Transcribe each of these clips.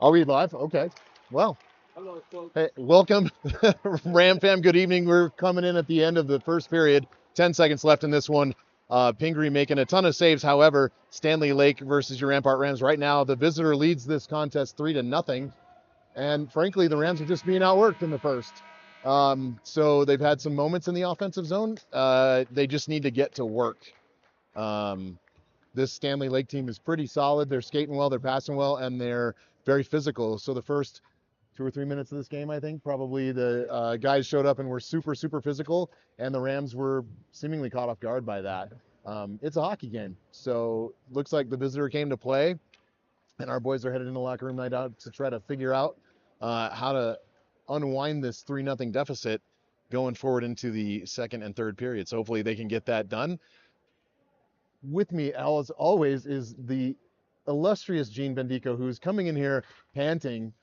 Are we live? Okay. Well, Hello, hey, folks. welcome, Ram fam. Good evening. We're coming in at the end of the first period. 10 seconds left in this one. Pingree making a ton of saves. However, Stanley Lake versus your Rampart Rams. Right now, the visitor leads this contest 3-0. And frankly, the Rams are just being outworked in the first. So they've had some moments in the offensive zone. They just need to get to work. Um, this Stanley Lake team is pretty solid. They're skating well, they're passing well, and they're very physical. So the first 2 or 3 minutes of this game, I think, probably the guys showed up and were super, super physical, and the Rams were seemingly caught off guard by that. It's a hockey game, so looks like the visitor came to play, and our boys are headed in the locker room night out to try to figure out how to unwind this 3-0 deficit going forward into the second and third periods. Hopefully they can get that done. With me, as always, is the illustrious Gene Bendico, who's coming in here panting,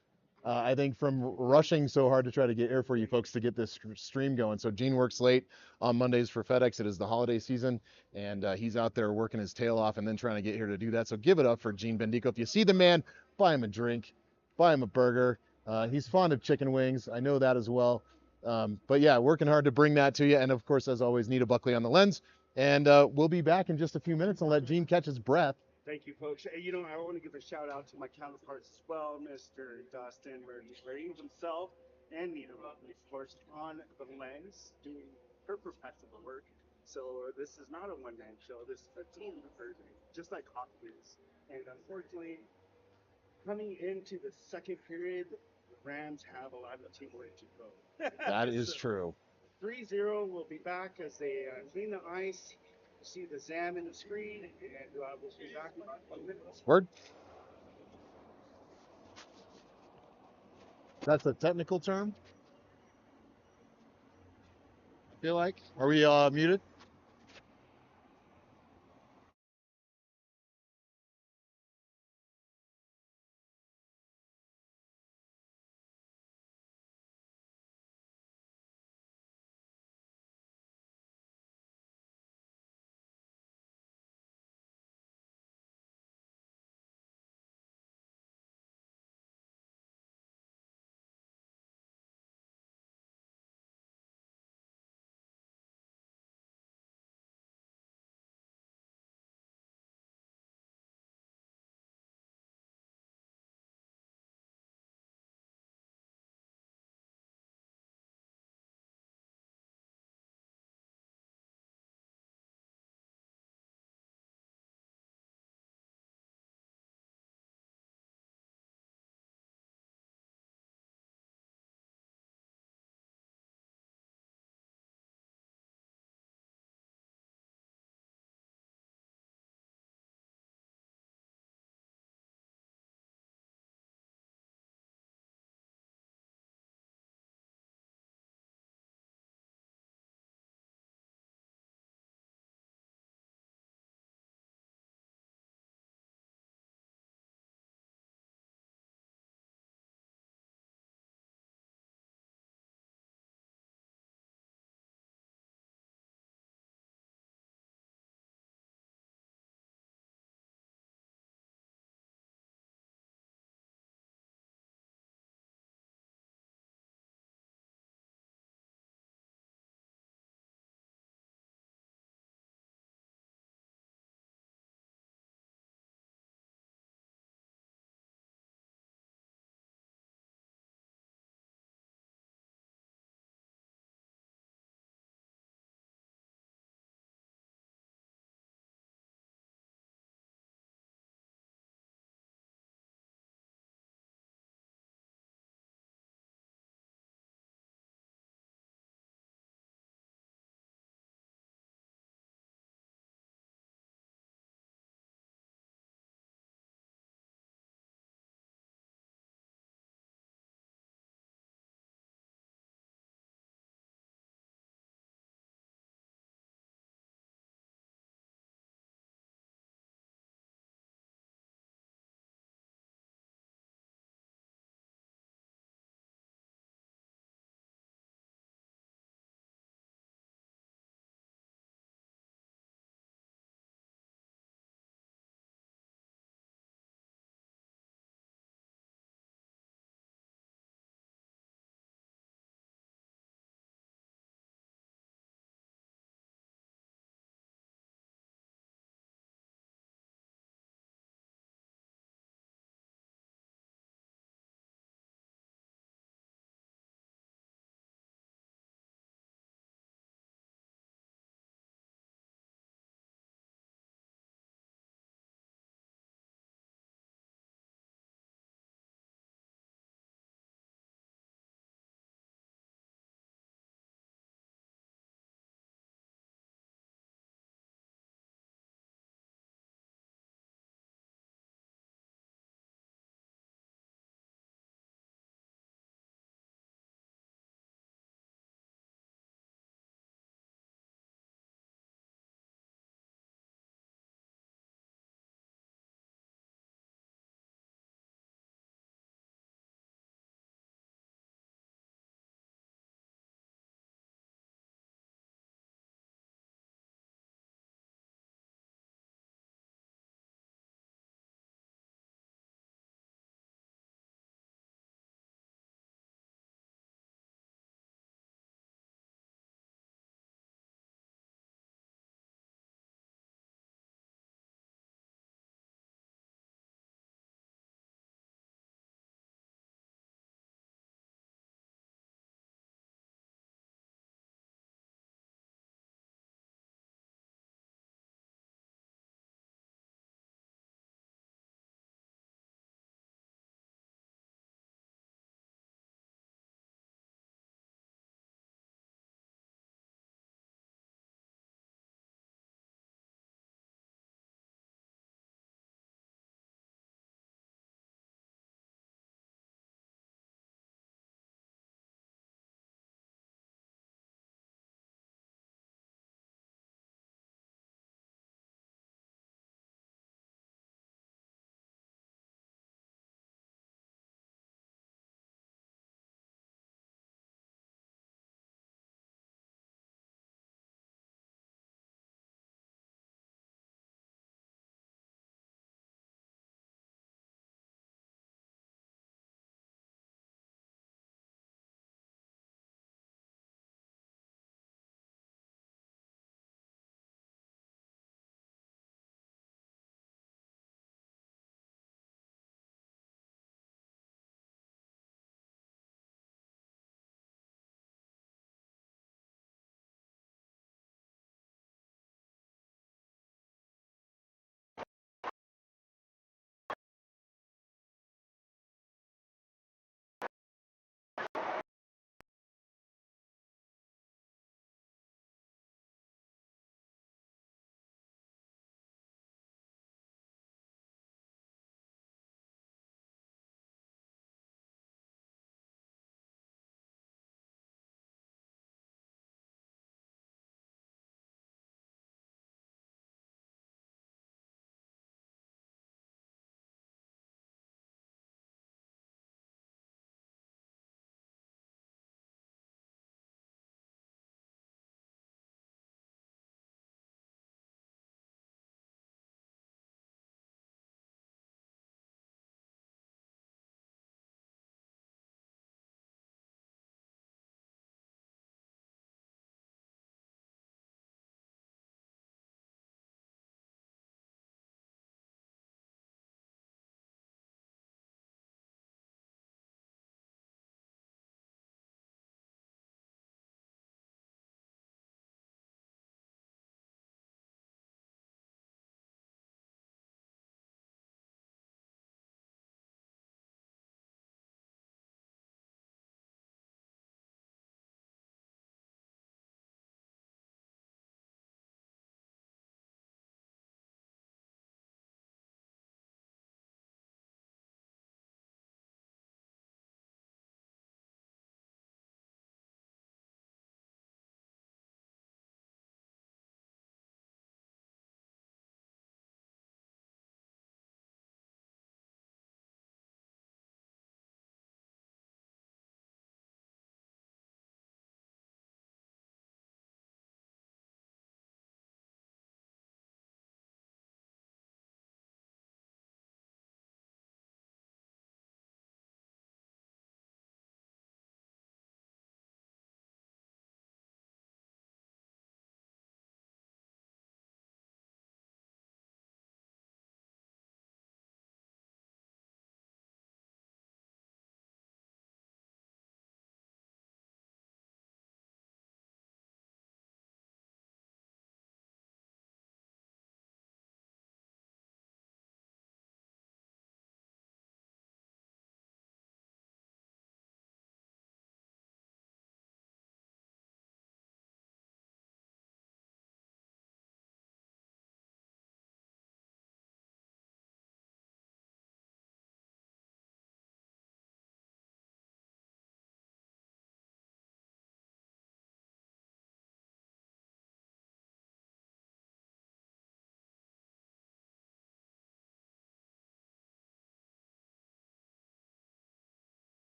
I think, from rushing so hard to try to get air for you folks to get this stream going. So Gene works late on Mondays for FedEx. It is the holiday season, and he's out there working his tail off and then trying to get here to do that. So give it up for Gene Bendico. If you see the man, buy him a drink, buy him a burger. He's fond of chicken wings. I know that as well. But yeah, working hard to bring that to you. And of course, as always, Nita Buckley on the lens. And we'll be back in just a few minutes and let Gene catch his breath. Thank you, folks. Hey, I want to give a shout out to my counterparts as well, Mr. Dustin Murray himself, and Nina, of course, on the lens doing her professional work. So this is not a one-man show. This is a team effort, just like hockey is. And unfortunately, coming into the second period, the Rams have a lot of teamwork to go. That is So true. 3-0 will be back as they clean the ice. You see the Zam in the screen, and we'll be back in about 1 minute. Word? That's a technical term, I feel like. Are we muted?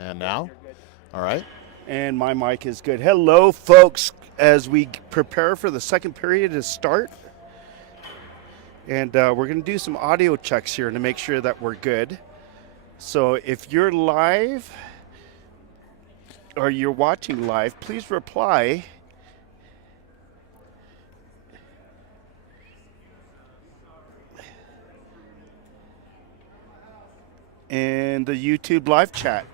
And now? All right. And my mic is good. Hello, folks, as we prepare for the second period to start. And we're going to do some audio checks here to make sure that we're good. So if you're live or you're watching live, please reply. And the YouTube live chat.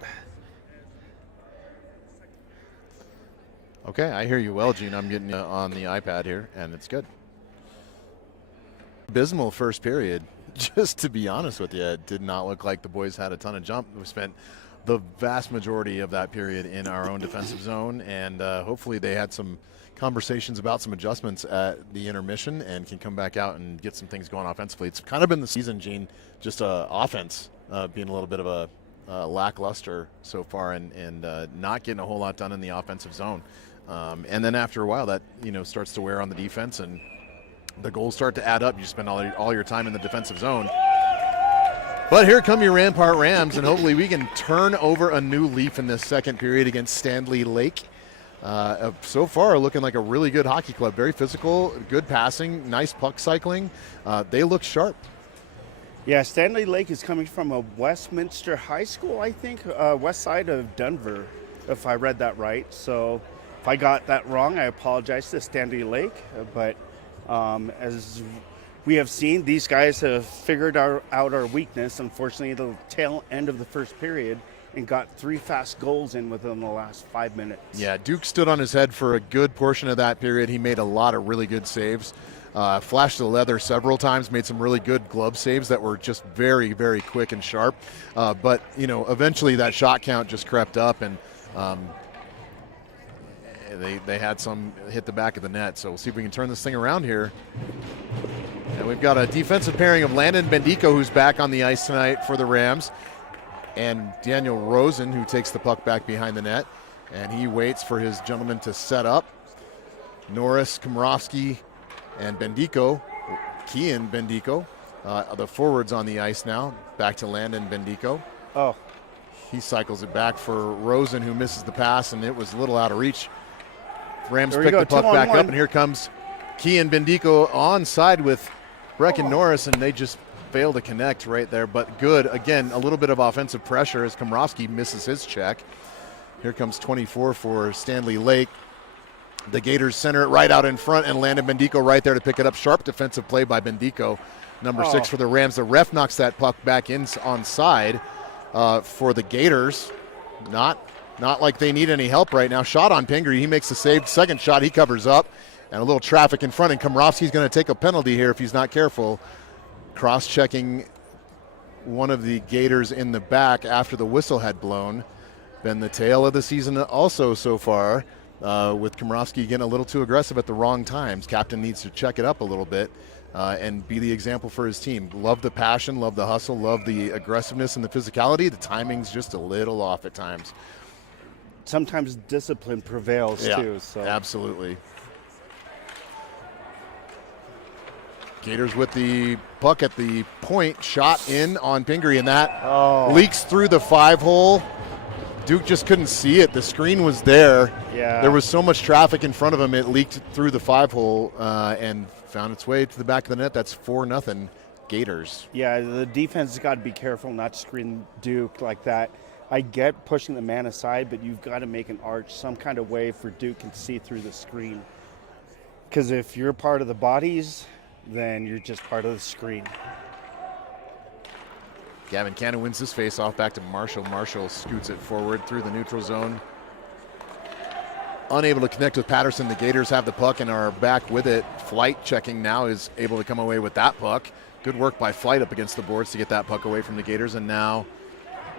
Okay, I hear you well, Gene. I'm getting you on the iPad here, and it's good. Abysmal first period. Just to be honest with you, it did not look like the boys had a ton of jump. We spent the vast majority of that period in our own defensive zone, and hopefully they had some conversations about some adjustments at the intermission and can come back out and get some things going offensively. It's kind of been the season, Gene, just offense being a little bit of a lackluster so far and not getting a whole lot done in the offensive zone. And then after a while that, starts to wear on the defense and the goals start to add up. You spend all your time in the defensive zone. But here come your Rampart Rams, and hopefully we can turn over a new leaf in this second period against Standley Lake. So far looking like a really good hockey club. Very physical, good passing, nice puck cycling. They look sharp. Yeah, Standley Lake is coming from a Westminster High School, I think, west side of Denver, if I read that right. So if I got that wrong, I apologize to Standley Lake. But as we have seen, these guys have figured out our weakness, unfortunately, at the tail end of the first period, and got 3 fast goals in within the last 5 minutes. Yeah, Duke stood on his head for a good portion of that period. He made a lot of really good saves. Flashed the leather several times, made some really good glove saves that were just very, very quick and sharp. But, eventually that shot count just crept up, and they had some hit the back of the net. So we'll see if we can turn this thing around here. And we've got a defensive pairing of Landon Bendico, who's back on the ice tonight for the Rams, and Daniel Rosen, who takes the puck back behind the net. And he waits for his gentleman to set up. Norris, Komrovsky, and Bendico, Kian Bendico, the forwards on the ice now. Back to Landon Bendico. Oh. He cycles it back for Rosen, who misses the pass, and it was a little out of reach. Rams pick the puck back up, and here comes Kian Bendico onside with Brecken Norris, and they just fail to connect right there. But good. Again, a little bit of offensive pressure as Komrovsky misses his check. Here comes 24 for Standley Lake. The Gators center it right out in front, and Landon Bendico right there to pick it up. Sharp defensive play by Bendico, number 6 for the Rams. The ref knocks that puck back in onside for the Gators. Not like they need any help right now. Shot on Pingree. He makes the save. Second shot, he covers up. And a little traffic in front, and Komrovsky's going to take a penalty here if he's not careful. Cross-checking one of the Gators in the back after the whistle had blown. Been the tale of the season also so far, with Komrovsky getting a little too aggressive at the wrong times. Captain needs to check it up a little bit and be the example for his team. Love the passion, love the hustle, love the aggressiveness and the physicality. The timing's just a little off at times. Sometimes discipline prevails too. So absolutely. Gators with the puck at the point, shot in on Pingree, and that leaks through the 5-hole. Duke just couldn't see it. The screen was there. Yeah. There was so much traffic in front of him, it leaked through the 5-hole and found its way to the back of the net. That's 4-0 Gators. Yeah, the defense has got to be careful not to screen Duke like that. I get pushing the man aside, but you've got to make an arch some kind of way for Duke can see through the screen. Because if you're part of the bodies, then you're just part of the screen. Gavin Cannon wins this face-off back to Marshall. Marshall scoots it forward through the neutral zone. Unable to connect with Patterson. The Gators have the puck and are back with it. Flight checking now is able to come away with that puck. Good work by Flight up against the boards to get that puck away from the Gators. And now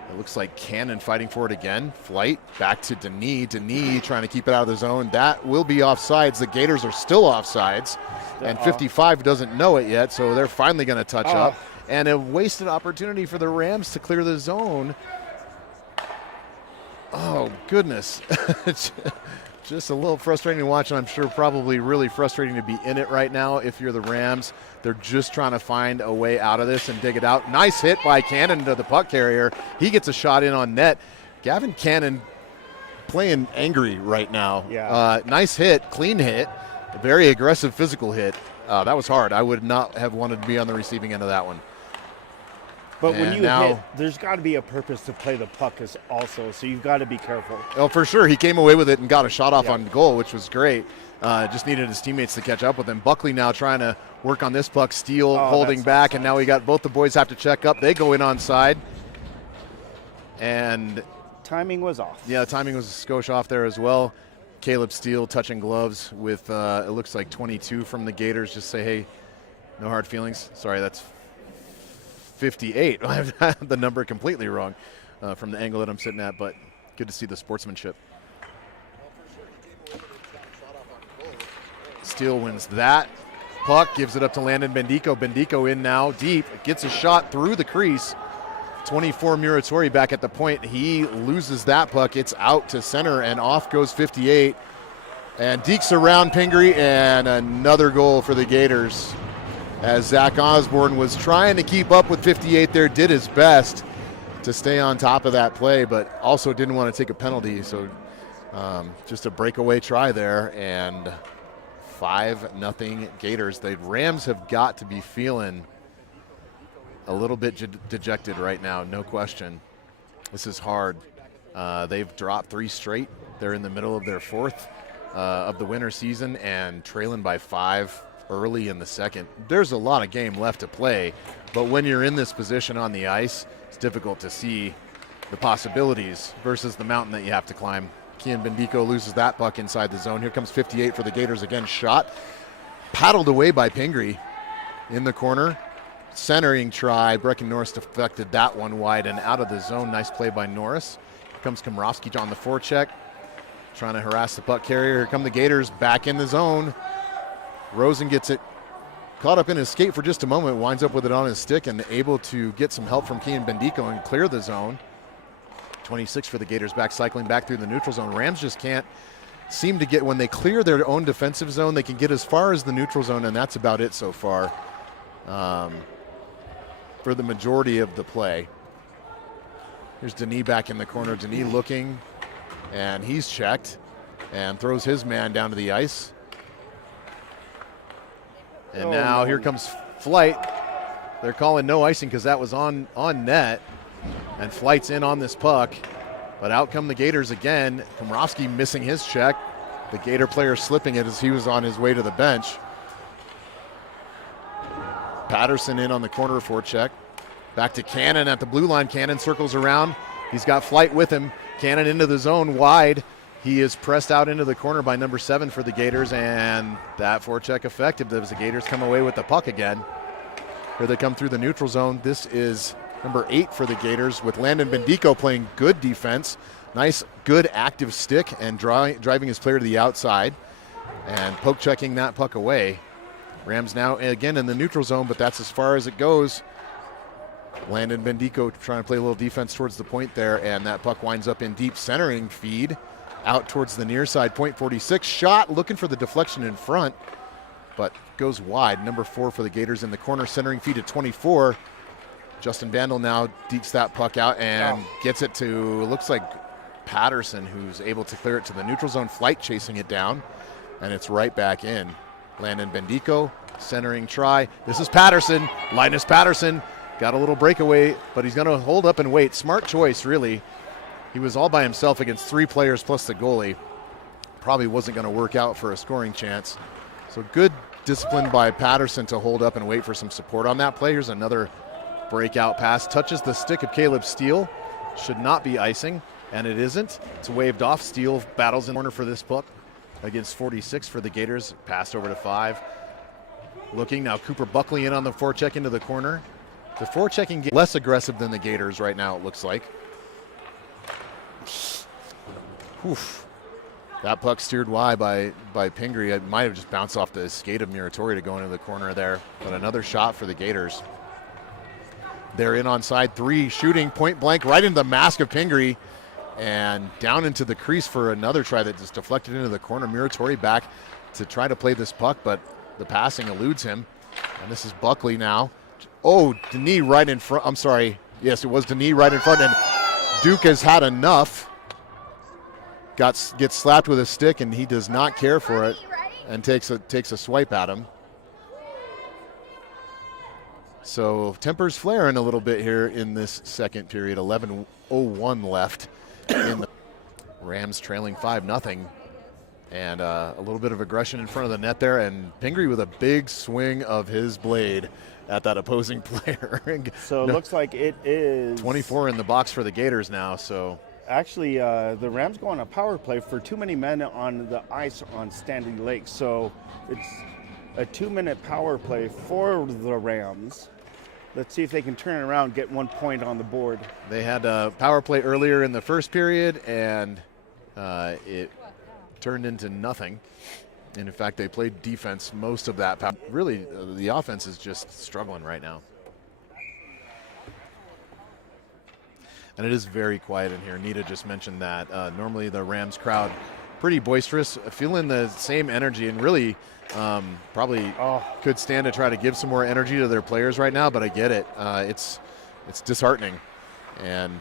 it looks like Cannon fighting for it again. Flight back to Denis. Denis trying to keep it out of the zone. That will be offsides. The Gators are still offsides. And 55 doesn't know it yet, so they're finally going to touch up. And a wasted opportunity for the Rams to clear the zone. Oh, goodness. Just a little frustrating to watch, and I'm sure probably really frustrating to be in it right now if you're the Rams. They're just trying to find a way out of this and dig it out. Nice hit by Cannon to the puck carrier. He gets a shot in on net. Gavin Cannon playing angry right now. Yeah. Nice hit, clean hit, very aggressive physical hit. That was hard. I would not have wanted to be on the receiving end of that one. But when And you now- hit, there's got to be a purpose to play the puck also, so you've got to be careful. Oh, for sure. He came away with it and got a shot off Yeah. on goal, which was great. Just needed his teammates to catch up with him. Buckley now trying to work on this puck, Steele holding that's back, and now we got both the boys have to check up. They go in onside. And Timing was off. yeah, the timing was a skosh off there as well. Caleb Steele touching gloves with, it looks like 22 from the Gators. Just say, hey, no hard feelings. Sorry, that's 58. I have the number completely wrong from the angle that I'm sitting at, but good to see the sportsmanship. Steele wins that puck, gives it up to Landon Bendico. Bendico in now, deep, gets a shot through the crease. 24 Muratori back at the point. He loses that puck. It's out to center, and off goes 58. And dekes around Pingree, and another goal for the Gators. As Zach Osborne was trying to keep up with 58 there, did his best to stay on top of that play, but also didn't want to take a penalty. So just a breakaway try there, and 5-0 Gators. The Rams have got to be feeling a little bit dejected right now, no question. This is hard. They've dropped 3 straight. They're in the middle of their 4th of the winter season and trailing by 5 early in the second. There's a lot of game left to play, but when you're in this position on the ice, it's difficult to see the possibilities versus the mountain that you have to climb. Kian Bendico loses that puck inside the zone. Here comes 58 for the Gators again. Shot paddled away by Pingree in the corner. Centering try. Brecken Norris deflected that one wide and out of the zone. Nice play by Norris. Here comes Komrovsky on the forecheck, trying to harass the puck carrier. Here come the Gators back in the zone. Rosen gets it caught up in his skate for just a moment, winds up with it on his stick and able to get some help from Kian Bendico and clear the zone. 26 for the Gators back, cycling back through the neutral zone. Rams just can't seem to get, when they clear their own defensive zone, they can get as far as the neutral zone, and that's about it so far for the majority of the play. Here's Denis back in the corner. Denis looking, and he's checked and throws his man down to the ice. And now here comes Flight. They're calling no icing because that was on net. And Flight's in on this puck. But out come the Gators again. Komrovsky missing his check. The Gator player slipping it as he was on his way to the bench. Patterson in on the corner forecheck. Back to Cannon at the blue line. Cannon circles around. He's got Flight with him. Cannon into the zone wide. He is pressed out into the corner by number 7 for the Gators, and that forecheck effective as the Gators come away with the puck again. Here they come through the neutral zone. This is number 8 for the Gators with Landon Bendico playing good defense. Nice, good active stick and driving his player to the outside and poke checking that puck away. Rams now again in the neutral zone, but that's as far as it goes. Landon Bendico trying to play a little defense towards the point there, and that puck winds up in deep centering feed out towards the near side. Point 46 shot, looking for the deflection in front, but goes wide. Number 4 for the Gators in the corner, centering feed at 24. Justin Vandal now dekes that puck out and gets it to, looks like Patterson, who's able to clear it to the neutral zone. Flight chasing it down, and it's right back in. Landon Bendico, centering try. This is Patterson, Linus Patterson. Got a little breakaway, but he's going to hold up and wait. Smart choice, really. He was all by himself against 3 players plus the goalie. Probably wasn't going to work out for a scoring chance. So good discipline by Patterson to hold up and wait for some support on that play. Here's another breakout pass. Touches the stick of Caleb Steele. Should not be icing, and it isn't. It's waved off. Steele battles in the corner for this puck against 46 for the Gators. Passed over to 5. Looking now, Cooper Buckley in on the forecheck into the corner. The forechecking less aggressive than the Gators right now, it looks like. Oof. That puck steered wide by Pingree. It might have just bounced off the skate of Muratori to go into the corner there. But another shot for the Gators. They're in on side 3, shooting point blank right into the mask of Pingree. And down into the crease for another try that just deflected into the corner. Muratori back to try to play this puck, but the passing eludes him. And this is Buckley now. Oh, Denis right in front. I'm sorry. Yes, it was Denis right in front. And Duke has had enough. Gets slapped with a stick, and he does not care for it, and takes a swipe at him. So tempers flaring a little bit here in this second period. 11:01 left in the Rams trailing 5-0. And a little bit of aggression in front of the net there, and Pingree with a big swing of his blade at that opposing player. So it looks like it is 24 in the box for the Gators now. So actually the Rams go on a power play for too many men on the ice on Standley Lake. So it's a 2-minute power play for the Rams. Let's see if they can turn it around, get 1 point on the board. They had a power play earlier in the first period, and it turned into nothing. And in fact, they played defense most of that. Really, the offense is just struggling right now. And it is very quiet in here. Nita just mentioned that. Normally the Rams crowd pretty boisterous, feeling the same energy, and really probably could stand to try to give some more energy to their players right now, but I get it. It's disheartening, and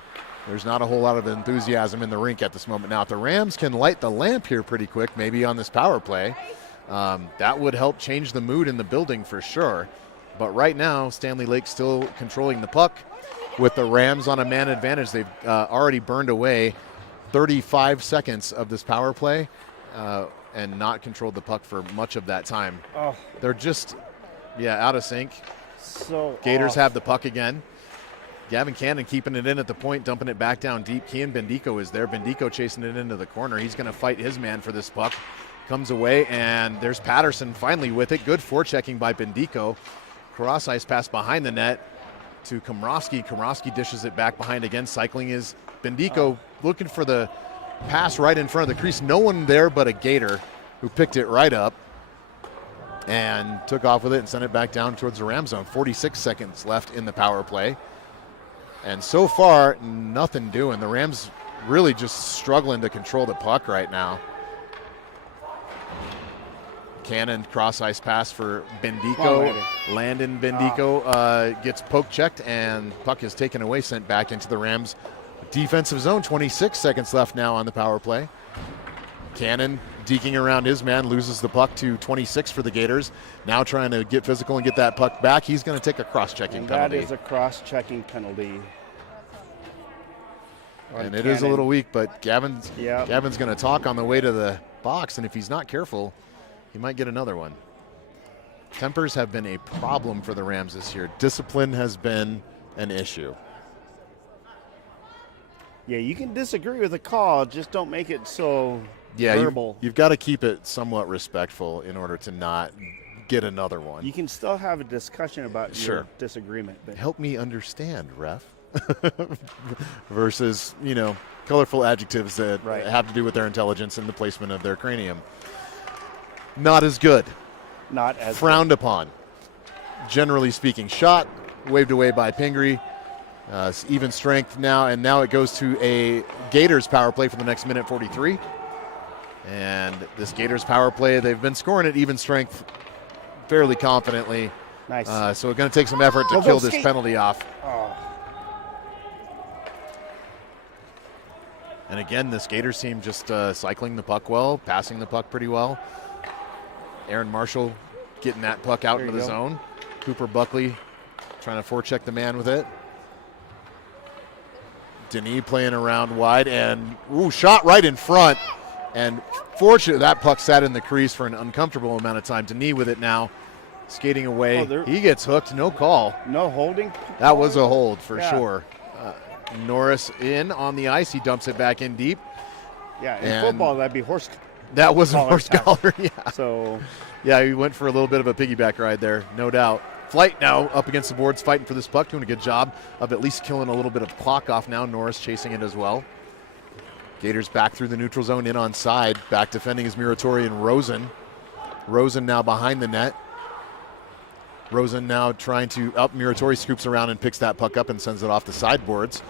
there's not a whole lot of enthusiasm in the rink at this moment. Now, if the Rams can light the lamp here pretty quick, maybe on this power play, that would help change the mood in the building for sure. But right now, Standley Lake still controlling the puck with the Rams on a man advantage. They've already burned away 35 seconds of this power play and not controlled the puck for much of that time. They're just, out of sync. So Gators have the puck again. Gavin Cannon keeping it in at the point, dumping it back down deep. Kian Bendico is there. Bendico chasing it into the corner. He's going to fight his man for this puck. Comes away, and there's Patterson finally with it. Good forechecking by Bendico. Cross ice pass behind the net to Komrowski. Komrowski dishes it back behind again. Cycling is Bendico looking for the pass right in front of the crease. No one there but a Gator who picked it right up and took off with it and sent it back down towards the Ram zone. 46 seconds left in the power play. And so far, nothing doing. The Rams really just struggling to control the puck right now. Cannon cross ice pass for Bendico. Landon Bendico gets poke checked, and puck is taken away, sent back into the Rams defensive zone. 26 seconds left now on the power play. Cannon deking around his man, loses the puck to 26 for the Gators. Now trying to get physical and get that puck back. He's going to take a cross-checking penalty. That is a cross-checking penalty. And it is a little weak, but Gavin's going to talk on the way to the box, and if he's not careful, he might get another one. Tempers have been a problem for the Rams this year. Discipline has been an issue. Yeah, you can disagree with the call, just don't make it so verbal. You've got to keep it somewhat respectful in order to not get another one. You can still have a discussion about your disagreement. But help me understand, ref. Versus, colorful adjectives that have to do with their intelligence and the placement of their cranium. Not as good. Not as frowned upon. Generally speaking, shot waved away by Pingree. Even strength now, and now it goes to a Gators power play for the next minute 43. And this Gators power play, they've been scoring at even strength fairly confidently. Nice. So it's going to take some effort to kill this penalty off. And again, this Gators team just cycling the puck well, passing the puck pretty well. Aaron Marshall getting that puck out into the zone. Cooper Buckley trying to forecheck the man with it. Denis playing around wide, and shot right in front. And fortunately, that puck sat in the crease for an uncomfortable amount of time. Denis with it now, skating away. He gets hooked, no call. No holding? That was a hold for sure. Norris in on the ice. He dumps it back in deep. Yeah, in football, that'd be horse. That was a horse collar, So, he went for a little bit of a piggyback ride there, no doubt. Flight now up against the boards, fighting for this puck, doing a good job of at least killing a little bit of clock off now. Norris chasing it as well. Gators back through the neutral zone, in on side. Back defending is Muratori and Rosen. Rosen now behind the net. Rosen now trying to up. Muratori scoops around and picks that puck up and sends it off the sideboards.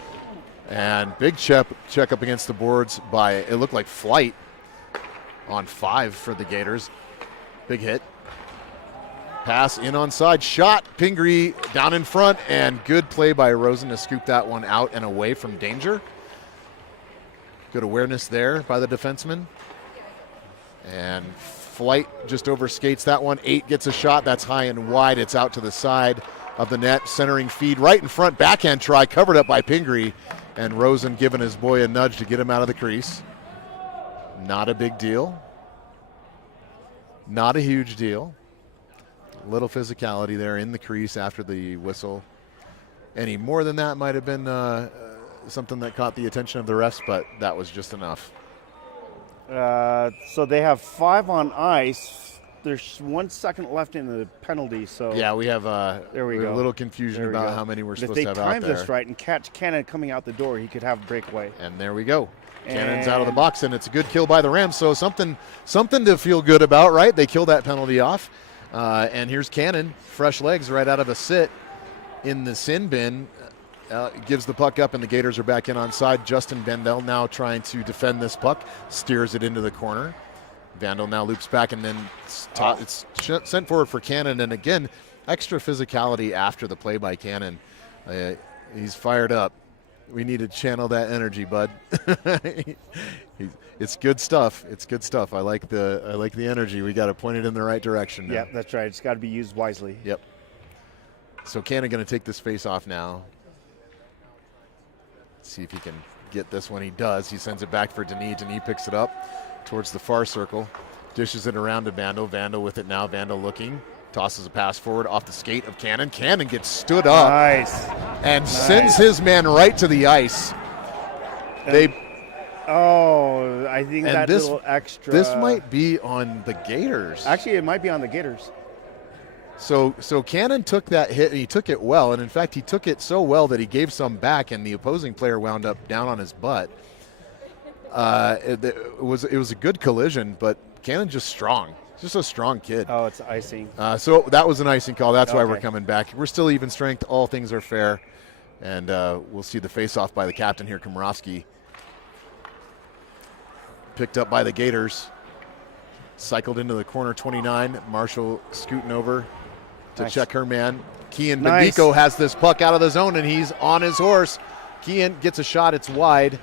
And big check up against the boards by, it looked like Flight on 5 for the Gators. Big hit. Pass in on side, shot. Pingree down in front, and good play by Rosen to scoop that one out and away from danger. Good awareness there by the defenseman. And Flight just overskates that one. 8 gets a shot. That's high and wide. It's out to the side of the net. Centering feed right in front. Backhand try covered up by Pingree. And Rosen giving his boy a nudge to get him out of the crease. Not a big deal. Not a huge deal. Little physicality there in the crease after the whistle. Any more than that might have been something that caught the attention of the refs, but that was just enough. So they have 5 on ice. There's 1 second left in the penalty. So yeah, we have there we go. A little confusion about how many we're supposed to have out there. If they time this right and catch Cannon coming out the door, he could have a breakaway. And there we go. Cannon's out of the box, and it's a good kill by the Rams. So something to feel good about, right? They kill that penalty off. And here's Cannon, fresh legs right out of a sit in the sin bin. Gives the puck up, and the Gators are back in on side. Justin Vandal now trying to defend this puck, steers it into the corner. Vandal now loops back, and then it's sent forward for Cannon. And again, extra physicality after the play by Cannon. He's fired up. We need to channel that energy, bud. It's good stuff. It's good stuff. I like the energy. We got to point it in the right direction now. Yeah, that's right. It's got to be used wisely. Yep. So Cannon going to take this face off now. See if he can get this one. He does. He sends it back for Denis. Denis picks it up towards the far circle. Dishes it around to Vandal. Vandal with it now. Vandal looking. Tosses a pass forward off the skate of Cannon. Cannon gets stood up. Nice. And sends his man right to the ice. I think that little extra. This might be on the Gators. Actually, it might be on the Gators. So Cannon took that hit, and he took it well. And, in fact, he took it so well that he gave some back, and the opposing player wound up down on his butt. It was a good collision, but Cannon just strong. Just a strong kid. Oh, it's icing. So that was an icing call. That's why we're coming back. We're still even strength. All things are fair. And we'll see the face-off by the captain here, Komorowski. Picked up by the Gators. Cycled into the corner, 29. Marshall scooting over to check her man. Kian Bendico has this puck out of the zone, and he's on his horse. Kian gets a shot. It's wide.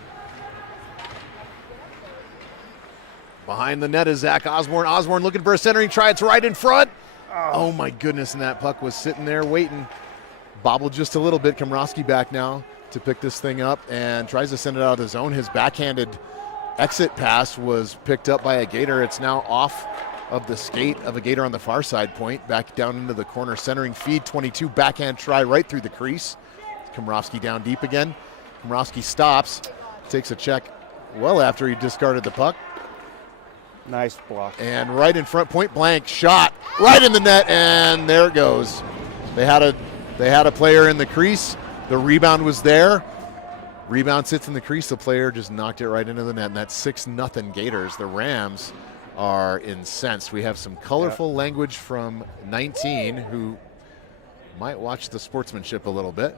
Behind the net is Zach Osborne. Osborne looking for a centering try. It's right in front. Oh my goodness, and that puck was sitting there waiting. Bobbled just a little bit. Komorowski back now to pick this thing up and tries to send it out of the zone. His backhanded exit pass was picked up by a Gator. It's now off of the skate of a Gator on the far side point. Back down into the corner. Centering feed, 22. Backhand try right through the crease. Komorowski down deep again. Komorowski stops. Takes a check well after he discarded the puck. Nice block. And right in front, point blank shot right in the net, and there it goes. They had a player in the crease. The rebound was there. Rebound sits in the crease. The player just knocked it right into the net, and that's 6-0 Gators. The Rams are incensed. We have some colorful language from 19 who might watch the sportsmanship a little bit.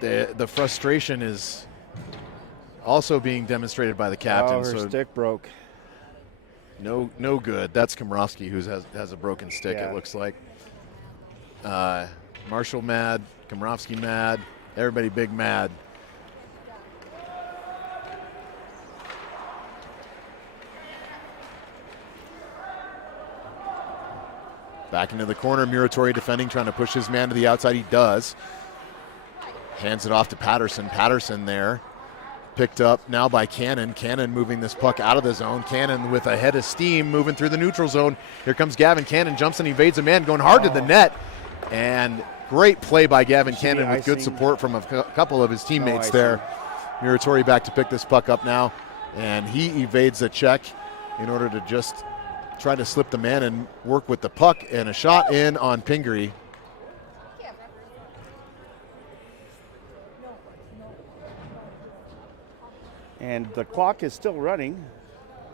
The frustration is also being demonstrated by the captain. Oh, her stick broke. No good. That's Komorowski who has a broken stick, it looks like. Marshall mad, Komorowski mad, everybody big mad. Back into the corner, Muratori defending, trying to push his man to the outside. He does. Hands it off to Patterson. Patterson there. Picked up now by Cannon. Cannon moving this puck out of the zone. Cannon with a head of steam moving through the neutral zone. Here comes Gavin. Cannon jumps and evades a man, going hard to the net. And great play by Gavin Cannon with good support from a couple of his teammates there. Muratori back to pick this puck up now. And he evades a check in order to just try to slip the man and work with the puck. And a shot in on Pingree. And the clock is still running.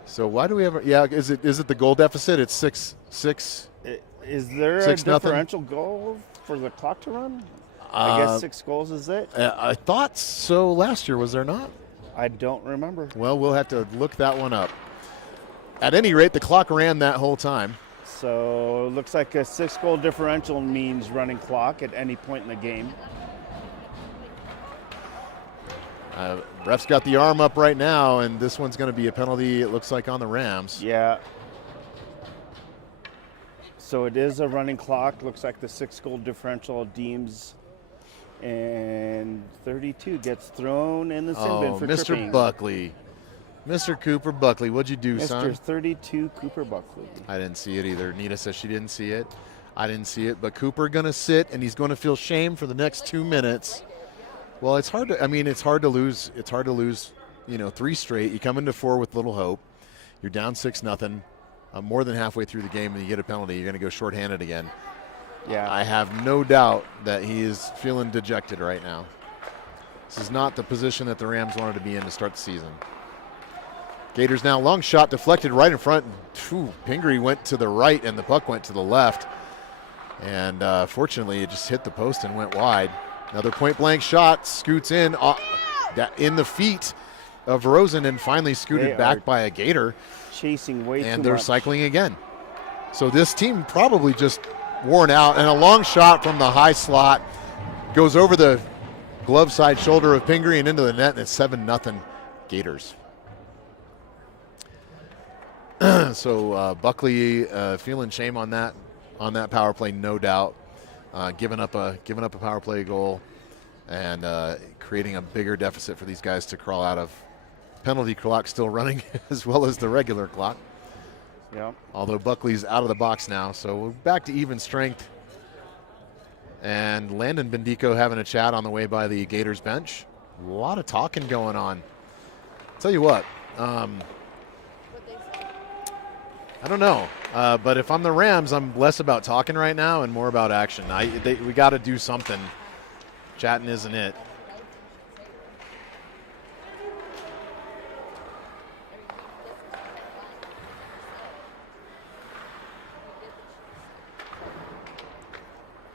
So why do we have? Is it the goal deficit? It's 6-6. Is there a differential goal for the clock to run? I guess 6 goals is it. I thought so last year. Was there not? I don't remember. Well, we'll have to look that one up. At any rate, the clock ran that whole time. So it looks like a 6-goal differential means running clock at any point in the game. Ref's got the arm up right now, and this one's going to be a penalty, it looks like, on the Rams. Yeah. So it is a running clock. Looks like the 6-goal differential deems, and 32 gets thrown in the sin bin for Mr. tripping. Buckley. Mr. Cooper Buckley, what'd you do, son? Mr. 32 Cooper Buckley. I didn't see it either. Nita says she didn't see it. I didn't see it, but Cooper going to sit, and he's going to feel shame for the next 2 minutes. Well, it's hard to lose. It's hard to lose, 3 straight. You come into 4 with little hope. You're down 6-0. More than halfway through the game, and you get a penalty. You're going to go shorthanded again. Yeah. I have no doubt that he is feeling dejected right now. This is not the position that the Rams wanted to be in to start the season. Gators now, long shot deflected right in front. Pingree went to the right, and the puck went to the left. And fortunately, it just hit the post and went wide. Another point-blank shot, scoots in the feet of Rosen, and finally scooted back by a Gator. Chasing way too much. And they're cycling again. So this team probably just worn out, and a long shot from the high slot goes over the glove side shoulder of Pingree and into the net, and it's 7-0 Gators. So Buckley feeling shame on that power play, no doubt. Giving up a power play goal and creating a bigger deficit for these guys to crawl out of. Penalty clock still running as well as the regular clock. Yeah. Although Buckley's out of the box now, so we're back to even strength. And Landon Bendico having a chat on the way by the Gators bench. A lot of talking going on. Tell you what, I don't know, but if I'm the Rams, I'm less about talking right now and more about action. We got to do something. Chatting isn't it.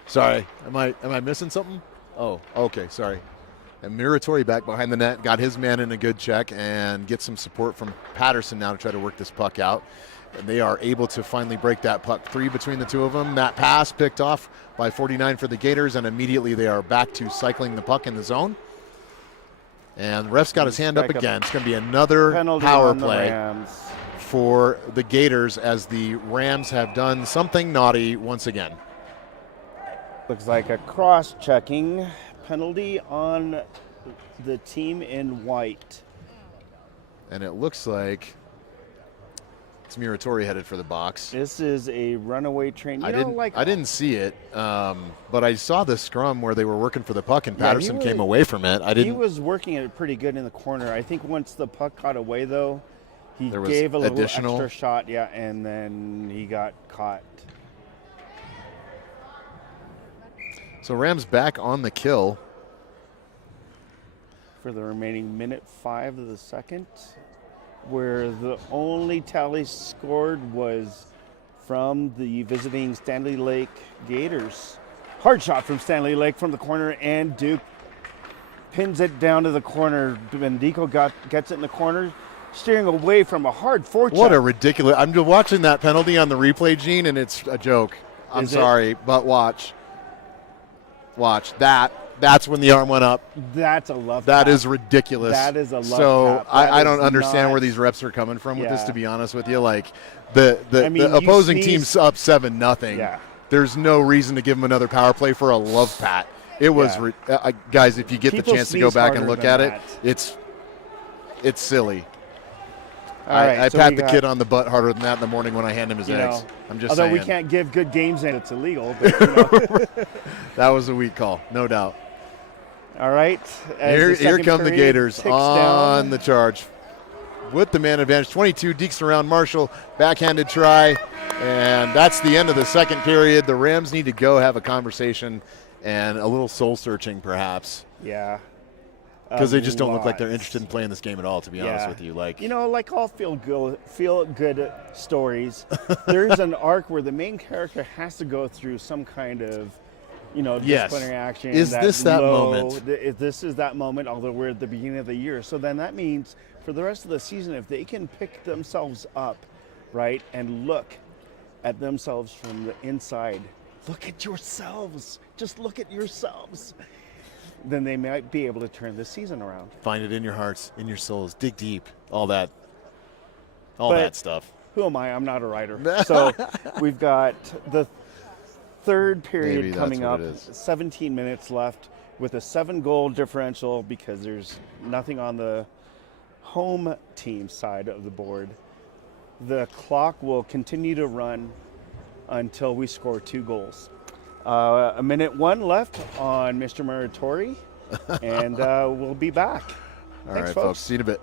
Sorry, am I missing something? Oh, okay, sorry. And Muratori back behind the net, got his man in a good check and gets some support from Patterson now to try to work this puck out. And they are able to finally break that puck free between the two of them. That pass picked off by 49 for the Gators, and immediately they are back to cycling the puck in the zone. And the ref's got his hand up again. It's going to be another power play for the Gators as the Rams have done something naughty once again. Looks like a cross-checking penalty on the team in white. And it looks like it's Muratori headed for the box. This is a runaway train. I didn't see it, but I saw the scrum where they were working for the puck, and Patterson came away from it. He was working it pretty good in the corner. I think once the puck got away, though, he gave a little extra shot, and then he got caught. So Rams back on the kill. For the remaining minute 5 of the second, where the only tally scored was from the visiting Standley Lake Gators. Hard shot from Standley Lake from the corner, and Duke pins it down to the corner. Bendico gets it in the corner, steering away from a hard forecheck. What a ridiculous. I'm watching that penalty on the replay, Gene, and it's a joke. I'm sorry, but watch. That's when the arm went up. That's a love That tap. is ridiculous. That is a love So tap. I don't understand where these reps are coming from with this, to be honest with you. Like the opposing team's up 7-0. Yeah. There's no reason to give them another power play for a love pat. It was guys, if you get the chance to go back and look at it, it's silly. I pat the kid on the butt harder than that in the morning when I hand him his eggs. I'm just saying. Although we can't give good games and it's illegal. But, that was a weak call, no doubt. All right. Here come the Gators on the charge. With the man advantage, 22 dekes around Marshall, backhanded try, and that's the end of the second period. The Rams need to go have a conversation and a little soul searching, perhaps. Yeah. Because they just don't look like they're interested in playing this game at all, to be honest with you. Like all feel good stories, there's an arc where the main character has to go through some kind of, disciplinary action. Is this that moment? This is that moment, although we're at the beginning of the year. So then that means for the rest of the season, if they can pick themselves up, right, and look at themselves from the inside, look at yourselves. Just look at yourselves. then they might be able to turn this season around. Find it in your hearts, in your souls. Dig deep. All that But stuff. who am I? I'm not a writer. So we've got the third period Maybe that's coming what up, it is. 17 minutes left with a 7-goal differential because there's nothing on the home team side of the board. The clock will continue to run until we score 2 goals. A minute 1 left on Mr. Muratori, and we'll be back. All Thanks, right, folks. See you in a bit.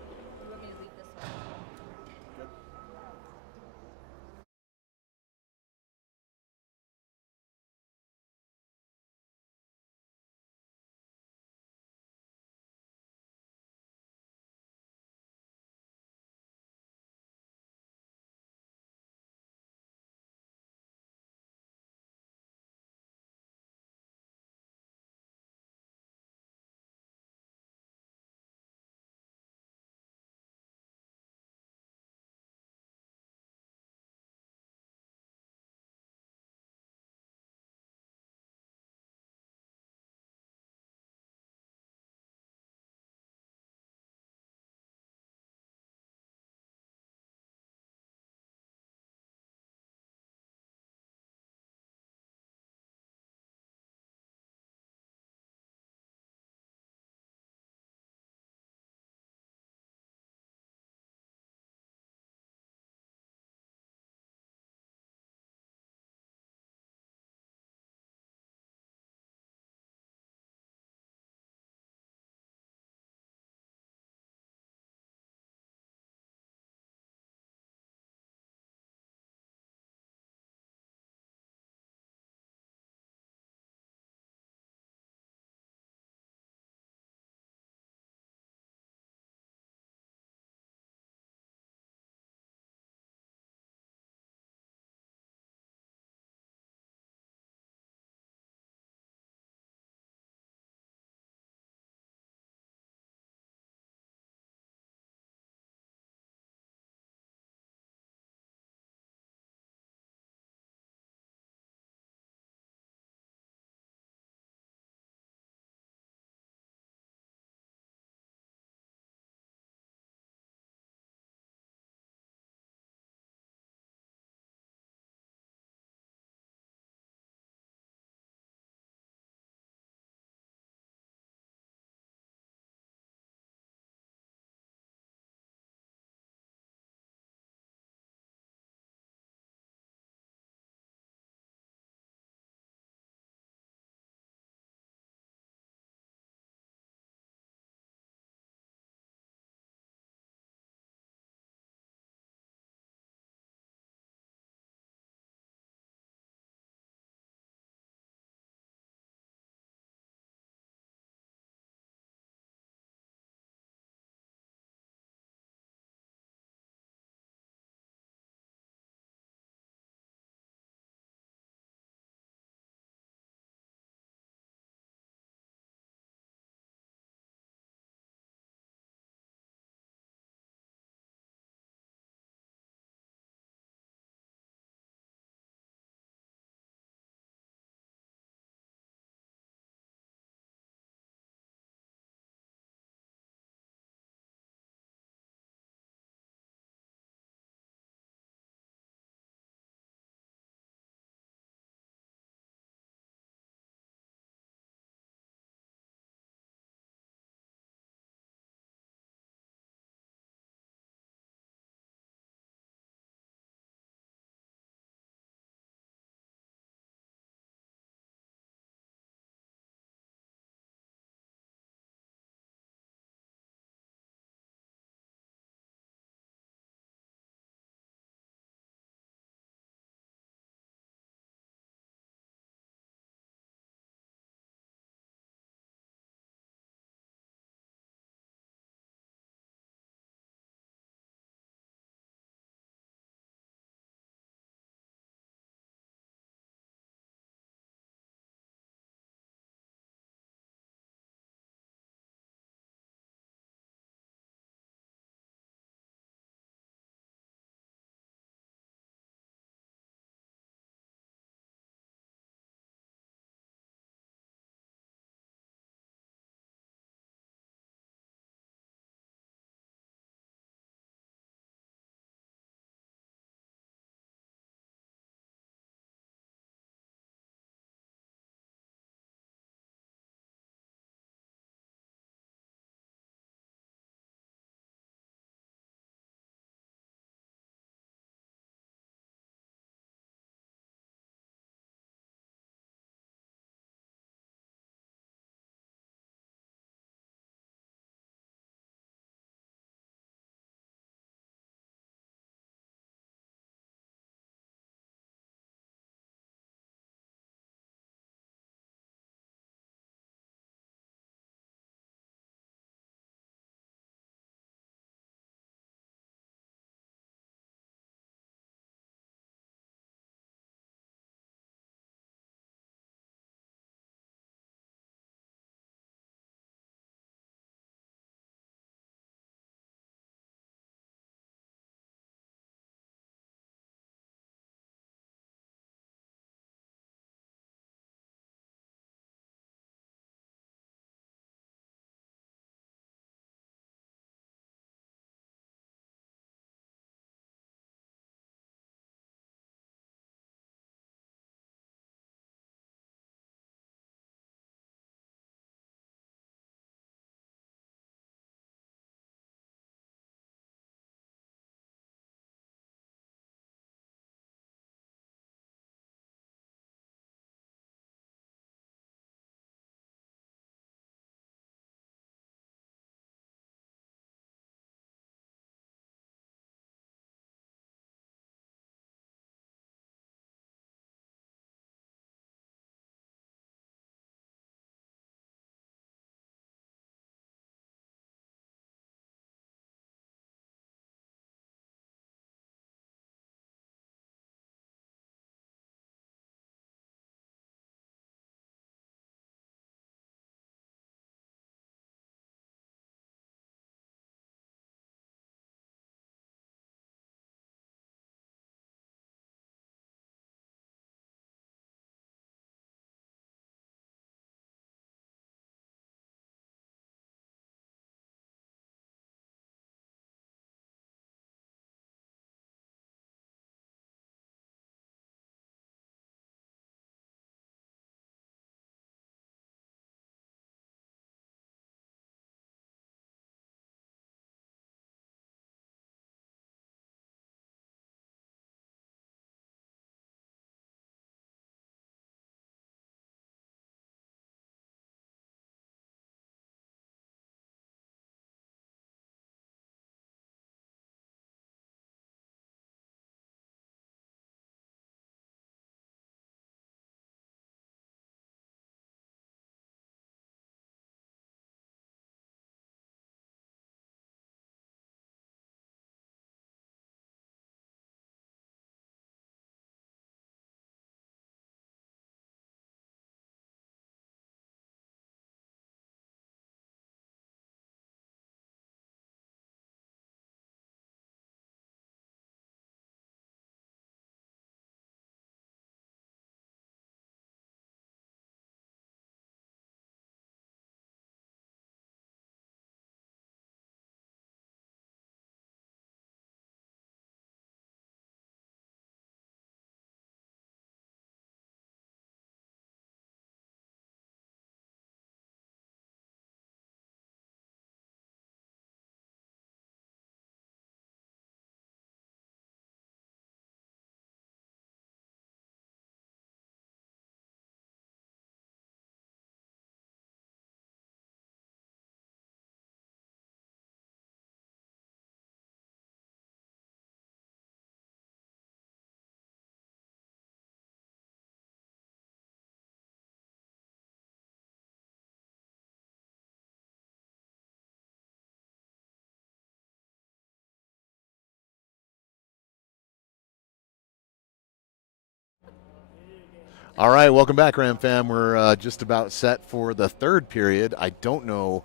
All right, welcome back, Ram fam. We're just about set for the third period. I don't know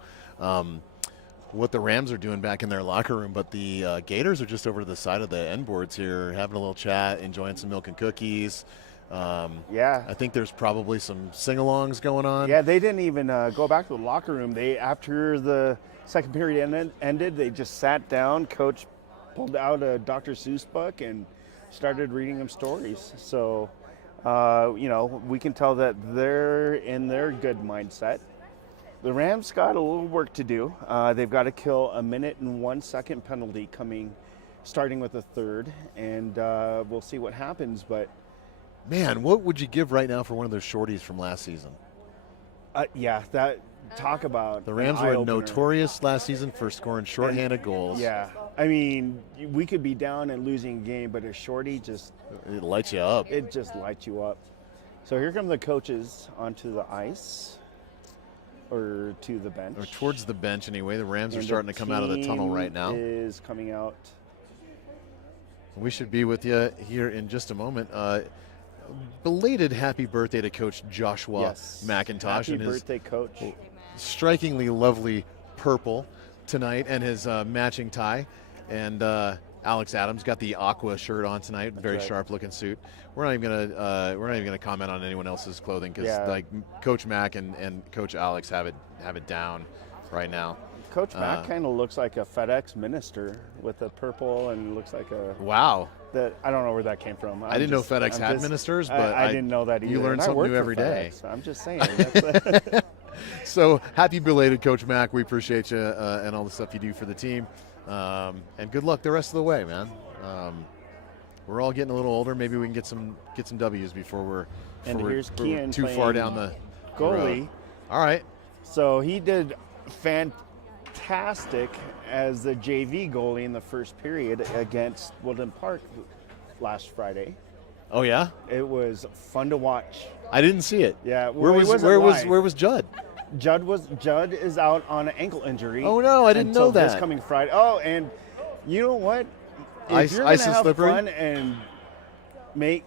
what the Rams are doing back in their locker room, but the Gators are just over to the side of the end boards here, having a little chat, enjoying some milk and cookies. Yeah. I think there's probably some sing-alongs going on. Yeah, they didn't even go back to the locker room. After the second period ended, they just sat down. Coach pulled out a Dr. Seuss book and started reading them stories. So, we can tell that they're in their good mindset. The Rams got a little work to do. They've got to kill a 1:01 penalty starting with the third, and we'll see what happens. But man, what would you give right now for one of those shorties from last season? Talk about the Rams were notorious last season for scoring shorthanded goals. Yeah, I mean, we could be down and losing a game, but a shorty it lights you up. It just lights you up. So here come the coaches onto the ice. Or to the bench. Or towards the bench, anyway. The Rams are starting to come out of the tunnel right now. Is coming out. We should be with you here in just a moment. Belated happy birthday to Coach Joshua McIntosh. Happy and his birthday, Coach. Strikingly lovely purple tonight and his matching tie. And Alex Adams got the aqua shirt on tonight. Very sharp-looking suit. We're not even gonna comment on anyone else's clothing because Coach Mac and Coach Alex have it down right now. Coach Mac kind of looks like a FedEx minister with the purple and looks like a wow. I don't know where that came from. I didn't know FedEx had ministers, but I didn't know that either. You learn something new every day. I'm just saying. So happy belated, Coach Mac. We appreciate you and all the stuff you do for the team. And good luck the rest of the way, man. We're all getting a little older. Maybe we can get some W's before we're too far down the goalie. Road. All right. So he did fantastic as the JV goalie in the first period against Woodland Park last Friday. Oh yeah. It was fun to watch. I didn't see it. Yeah. Where was Judd? Judd is out on an ankle injury. Oh no, I didn't know that. This coming Friday. Oh, and you know what? If you're gonna have fun and make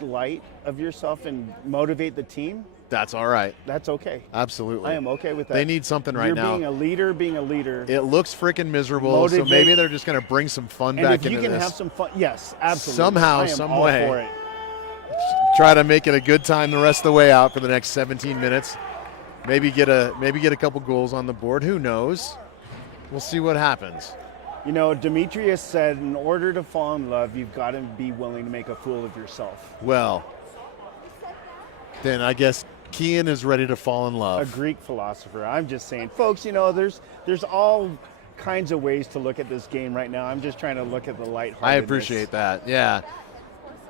light of yourself and motivate the team, that's all right. That's okay. Absolutely. I am okay with that. They need something right now. You're being a leader. It looks freaking miserable, so maybe they're just going to bring some fun back into this. And if you can have some fun, yes, absolutely. Somehow, some way. Try to make it a good time the rest of the way out for the next 17 minutes. Maybe get a couple goals on the board. Who knows? We'll see what happens. You know, Demetrius said, in order to fall in love, you've got to be willing to make a fool of yourself. Well, then I guess Kian is ready to fall in love. A Greek philosopher. I'm just saying, folks, there's all kinds of ways to look at this game right now. I'm just trying to look at the lightheartedness. I appreciate that. Yeah.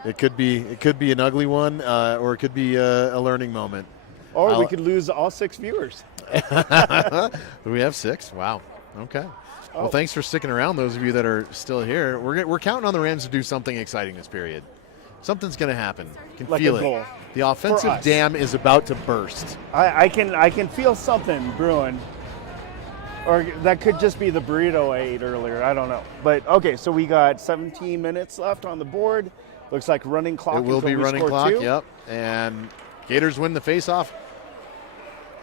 It could be an ugly one, or it could be a learning moment. Or we could lose all 6 viewers. Do we have 6? Wow. Okay. Well, thanks for sticking around, those of you that are still here. We're counting on the Rams to do something exciting this period. Something's going to happen. You can feel it. The offensive dam is about to burst. I can feel something brewing. Or that could just be the burrito I ate earlier. I don't know. But, okay, so we got 17 minutes left on the board. Looks like running clock. It will be running clock, 2. Yep. And Gators win the faceoff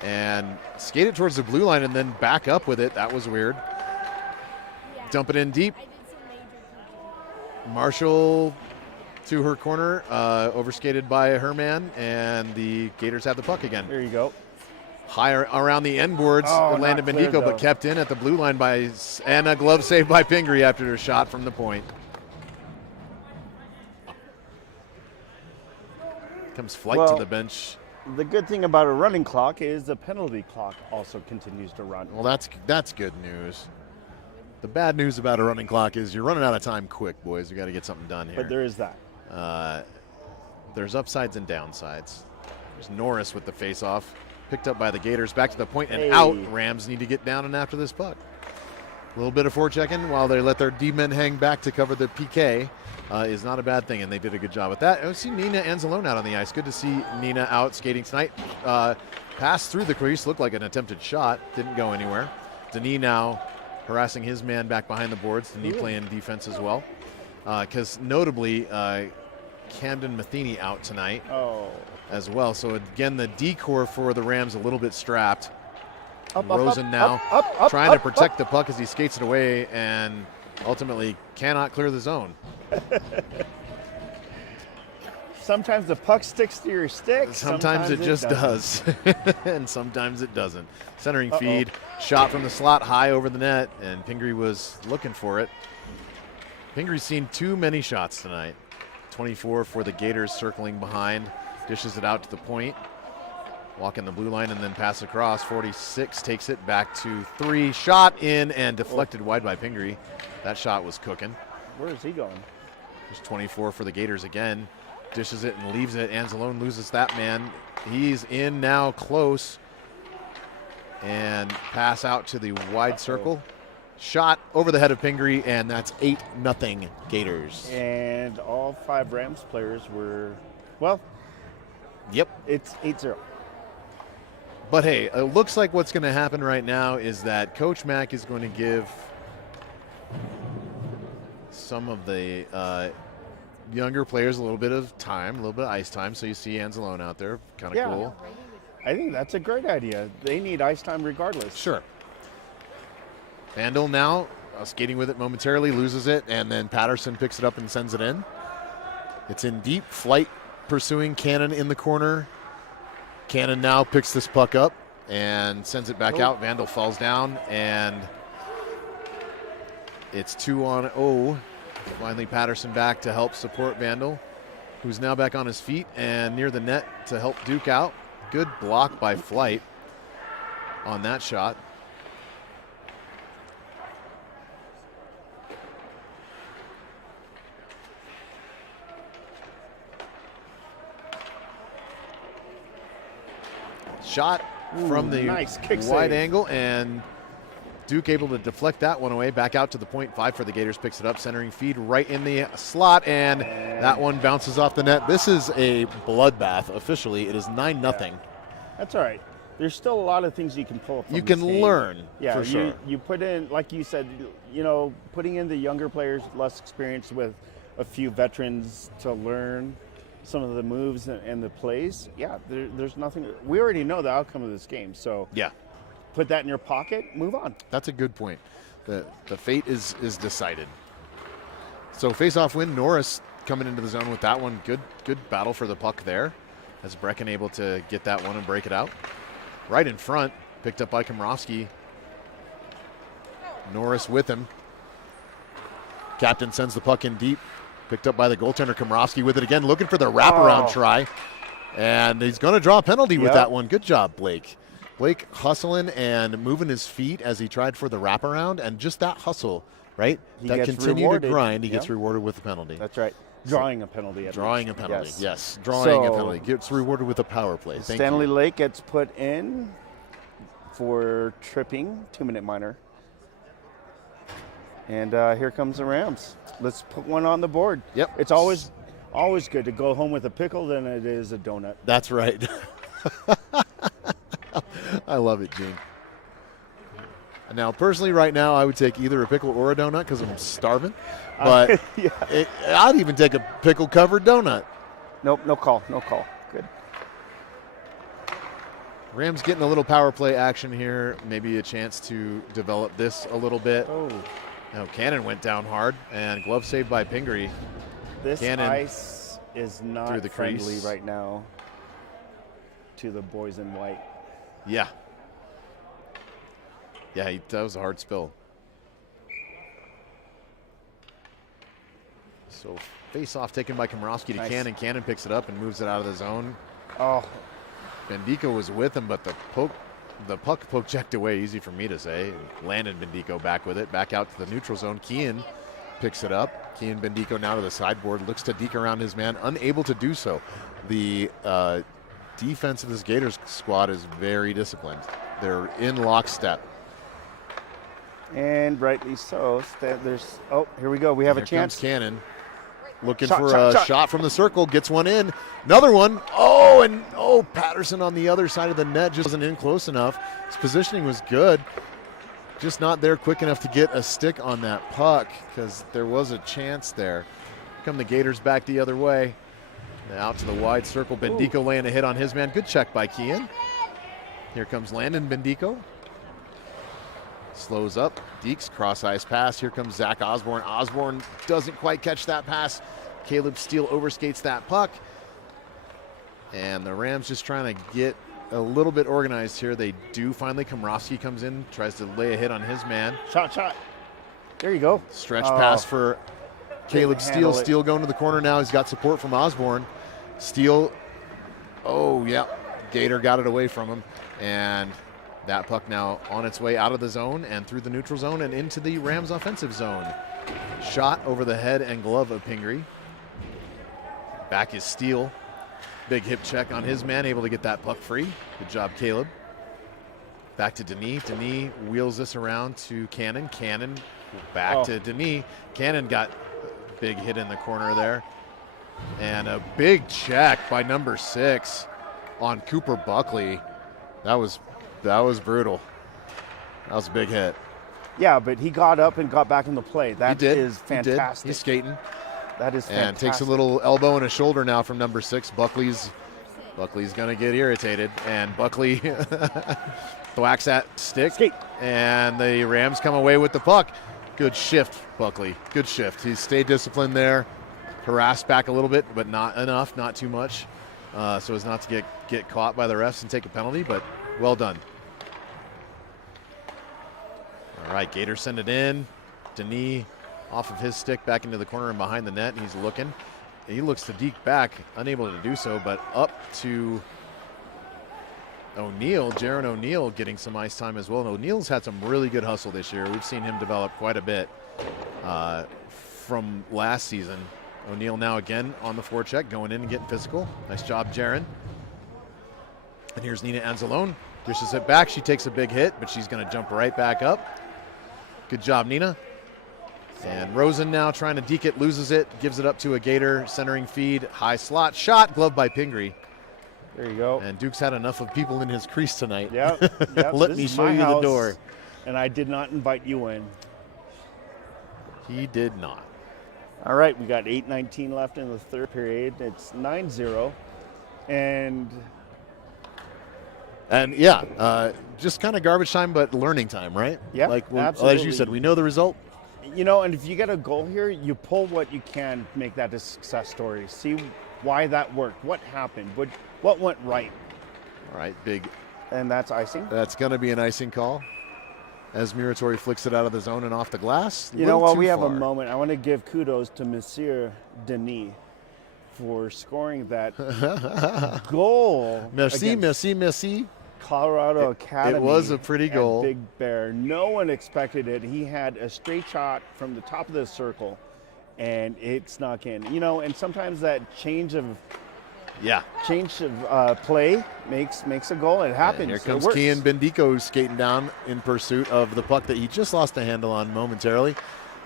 and skate it towards the blue line and then back up with it. That was weird. Dump it in deep. Marshall to her corner, overskated by her man, and the Gators have the puck again. There you go. Higher around the end boards, it landed Bendico, but kept in at the blue line and a glove save by Pingree after a shot from the point. Comes flight to the bench. The good thing about a running clock is the penalty clock also continues to run. Well, that's good news. The bad news about a running clock is you're running out of time quick, boys. You got to get something done here. But there is that. There's upsides and downsides. There's Norris with the face-off, picked up by the Gators, back to the point and out. Rams need to get down and after this puck. A little bit of forechecking while they let their D-men hang back to cover the PK is not a bad thing, and they did a good job with that. I see Nina Anzalone out on the ice. Good to see Nina out skating tonight. Passed through the crease, looked like an attempted shot, didn't go anywhere. Denis now harassing his man back behind the boards. Denis playing defense as well. Because notably, Camden Matheny out tonight Oh. as well. So again, the decor for the Rams a little bit strapped. Up, Rosen now trying to protect the puck as he skates it away and ultimately cannot clear the zone. Sometimes the puck sticks to your stick. Sometimes it just does. And sometimes it doesn't. Centering feed, shot from the slot high over the net, and Pingree was looking for it. Pingree's seen too many shots tonight. 24 for the Gators, circling behind, dishes it out to the point. Walk in the blue line and then pass across. 46 takes it back to 3. Shot in and deflected wide by Pingree. That shot was cooking. Where is he going? There's 24 for the Gators again. Dishes it and leaves it. Anzalone loses that man. He's in now, close. And pass out to the wide circle. Shot over the head of Pingree, and that's 8-0 Gators. And all 5 Rams players were, well, Yep. it's 8-0. But hey, it looks like what's going to happen right now is that Coach Mack is going to give some of the younger players a little bit of time, a little bit of ice time. So you see Anzalone out there, kind of cool. I think that's a great idea. They need ice time regardless. Sure. Vandal now skating with it momentarily, loses it, and then Patterson picks it up and sends it in. It's in deep. Flight pursuing Cannon in the corner. Cannon now picks this puck up and sends it back out. Vandal falls down, and it's 2-0. Finally, Patterson back to help support Vandal, who's now back on his feet and near the net to help Duke out. Good block by Flight on that shot. Shot from the nice kick wide save. angle, and Duke able to deflect that one away. Back out to the point. 5 for the Gators, picks it up. Centering feed right in the slot, and that one bounces off the net. This is a bloodbath officially. It is 9-0. That's all right. There's still a lot of things you can pull from You this can game. learn, Yeah, for sure. You put in, like you said, putting in the younger players, less experience with a few veterans to learn some of the moves and the plays. Yeah, there's nothing. We already know the outcome of this game, so Yeah, put that in your pocket, move on. that's a good point. The fate is decided. So face-off win. Norris coming into the zone with that one. Good battle for the puck there, as Brecken able to get that one and break it out. Right in front, picked up by Komrovsky. Norris with him. Captain sends the puck in deep. Picked up by the goaltender, Komrovsky with it again, looking for the wraparound try. And he's going to draw a penalty with that one. Good job, Blake. Blake hustling and moving his feet as he tried for the wraparound, and just that hustle, right? He that gets continued rewarded. to grind, he Yep. gets rewarded with a penalty. That's right. Drawing a penalty. Drawing a penalty, Yes. yes. Drawing a So- penalty. Gets rewarded with a power play. Thank Stanley you. Lake gets put in for tripping, 2-minute minor. And here comes the Rams. Let's put one on the board. Yep. It's always good to go home with a pickle than it is a donut. That's right. I love it, Gene. Now, personally, right now, I would take either a pickle or a donut because I'm starving. But Yeah. I'd even take a pickle-covered donut. Nope, no call. Good. Rams getting a little power play action here. Maybe a chance to develop this a little bit. Oh, Now, Cannon went down hard, and glove saved by Pingree. this Cannon ice is through not the friendly crease. right now to the boys in white. Yeah. Yeah, that was a hard spill. So face-off taken by Komrovsky to Nice. Cannon. Cannon picks it up and moves it out of the zone. Oh, Bendico was with him, but the puck poke checked away, easy for me to say. Landon Bendico back with it, back out to the neutral zone. Kean picks it up. Kean Bendico now to the sideboard, looks to deke around his man, unable to do so. The defense of this Gators squad is very disciplined. They're in lockstep. and rightly so. Here we go. We have Here a chance. comes Cannon. Looking Shot, for shot, a shot. shot from the circle, gets one in. Another one. Patterson on the other side of the net just wasn't in close enough. His positioning was good. Just not there quick enough to get a stick on that puck because there was a chance there. Come the Gators back the other way. Out to the wide circle. Bendico laying a hit on his man. Good check by Kian. Here comes Landon Bendico. Slows up. Deeks, cross ice pass. Here comes Zach Osborne. Osborne doesn't quite catch that pass. Caleb Steele overskates that puck. And the Rams just trying to get a little bit organized here. They do finally. Komrovsky comes in, tries to lay a hit on his man. Shot. There you go. Stretch pass for Caleb Steele. Steele going to the corner now. He's got support from Osborne. Steele, Gator got it away from him. And that puck now on its way out of the zone and through the neutral zone and into the Rams offensive zone. Shot over the head and glove of Pingree. Back is Steele. Big hip check on his man, able to get that puck free. Good job, Caleb. Back to Denis. Denis wheels this around to Cannon. Cannon back to Denis. Cannon got a big hit in the corner there. And a big check by number 6 on Cooper Buckley. That was brutal. That was a big hit. Yeah, but he got up and got back in the play. That is fantastic. He's skating. That is fantastic. And takes a little elbow and a shoulder now from number 6. Buckley's going to get irritated. And Buckley thwacks that stick. Skate. And the Rams come away with the puck. Good shift, Buckley. Good shift. He stayed disciplined there. Harassed back a little bit, but not enough, not too much. So as not to get caught by the refs and take a penalty, but well done. All right, Gators send it in. Denis off of his stick back into the corner and behind the net, and he's looking. He looks to deke back, unable to do so, but up to O'Neill. Jaron O'Neill getting some ice time as well. And O'Neill's had some really good hustle this year. We've seen him develop quite a bit from last season. O'Neill now again on the forecheck, going in and getting physical. Nice job, Jaron. And here's Nina Anzalone. Dishes it back. She takes a big hit, but she's going to jump right back up. Good job, Nina. And Rosen now trying to deke it, loses it, gives it up to a Gator, centering feed, high slot, shot, glove by Pingree. There you go. And Duke's had enough of people in his crease tonight. Yep. Let me show you the door. And I did not invite you in. He did not. All right, we got 8:19 left in the third period. It's 9-0. And just kind of garbage time, but learning time, right? Yeah, absolutely. As you said, we know the result. And if you get a goal here, you pull what you can, make that a success story. See why that worked, what happened, what went right. All right, big. And that's icing. That's going to be an icing call. As Muratori flicks it out of the zone and off the glass. While we have a moment, I want to give kudos to Monsieur Denis for scoring that goal. Merci. Colorado Academy. It was a pretty goal. Big Bear. No one expected it. He had a straight shot from the top of the circle, and it snuck in. And sometimes that change of play makes a goal. It happens. Here comes Kian Bendico skating down in pursuit of the puck that he just lost a handle on momentarily.